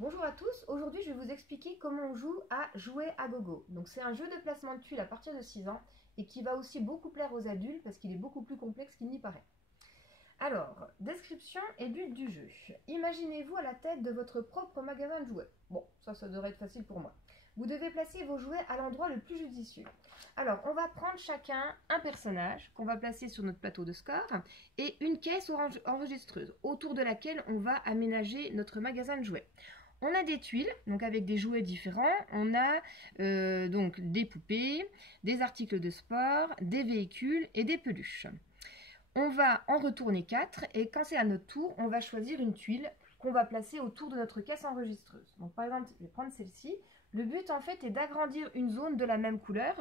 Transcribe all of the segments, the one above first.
Bonjour à tous, aujourd'hui je vais vous expliquer comment on joue à Jouets à gogo. Donc c'est un jeu de placement de tuiles à partir de 6 ans et qui va aussi beaucoup plaire aux adultes parce qu'il est beaucoup plus complexe qu'il n'y paraît. Alors, description et but du jeu. Imaginez-vous à la tête de votre propre magasin de jouets. Bon, ça devrait être facile pour moi. Vous devez placer vos jouets à l'endroit le plus judicieux. Alors, on va prendre chacun un personnage qu'on va placer sur notre plateau de score et une caisse enregistreuse autour de laquelle on va aménager notre magasin de jouets. On a des tuiles, donc avec des jouets différents. On a donc des poupées, des articles de sport, des véhicules et des peluches. On va en retourner 4 et quand c'est à notre tour, on va choisir une tuile qu'on va placer autour de notre caisse enregistreuse. Donc par exemple, je vais prendre celle-ci. Le but en fait est d'agrandir une zone de la même couleur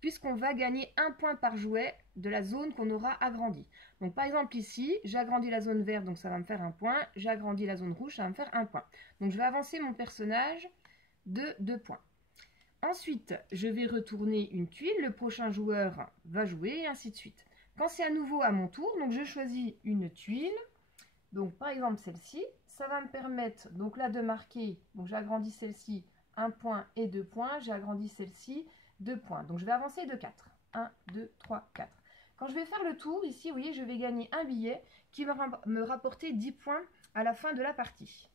puisqu'on va gagner un point par jouet de la zone qu'on aura agrandie. Donc par exemple ici, j'agrandis la zone verte, donc ça va me faire un point. J'agrandis la zone rouge, ça va me faire un point. Donc je vais avancer mon personnage de 2 points. Ensuite, je vais retourner une tuile, le prochain joueur va jouer et ainsi de suite. Quand c'est à nouveau à mon tour, donc je choisis une tuile, donc par exemple celle-ci, ça va me permettre donc là de marquer, donc j'agrandis celle-ci 1 point et 2 points, j'agrandis celle-ci 2 points, donc je vais avancer de 4, 1, 2, 3, 4. Quand je vais faire le tour, ici vous voyez je vais gagner un billet qui va me rapporter 10 points à la fin de la partie.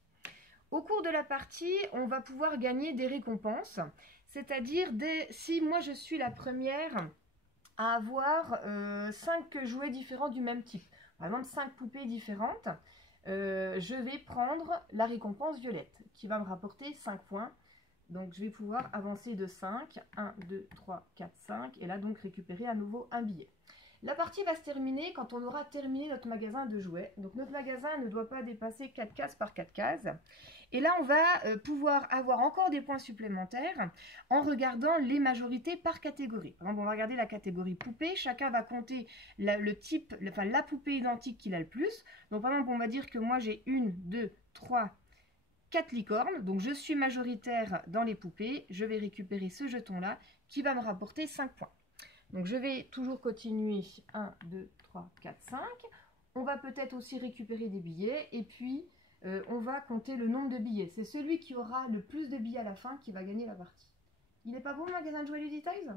Au cours de la partie, on va pouvoir gagner des récompenses, c'est-à-dire si moi je suis la première à avoir 5 jouets différents du même type. Par exemple, 5 poupées différentes. Je vais prendre la récompense violette qui va me rapporter 5 points. Donc, je vais pouvoir avancer de 5. 1, 2, 3, 4, 5. Et là, donc, récupérer à nouveau un billet. La partie va se terminer quand on aura terminé notre magasin de jouets. Donc notre magasin ne doit pas dépasser 4 cases par 4 cases. Et là, on va pouvoir avoir encore des points supplémentaires en regardant les majorités par catégorie. Par exemple, on va regarder la catégorie poupée. Chacun va compter la poupée identique qu'il a le plus. Donc par exemple, on va dire que moi j'ai 1, 2, 3, 4 licornes. Donc je suis majoritaire dans les poupées. Je vais récupérer ce jeton-là qui va me rapporter 5 points. Donc je vais toujours continuer 1, 2, 3, 4, 5. On va peut-être aussi récupérer des billets et puis on va compter le nombre de billets. C'est celui qui aura le plus de billets à la fin qui va gagner la partie. Il n'est pas beau le magasin de jouets Luditoys ?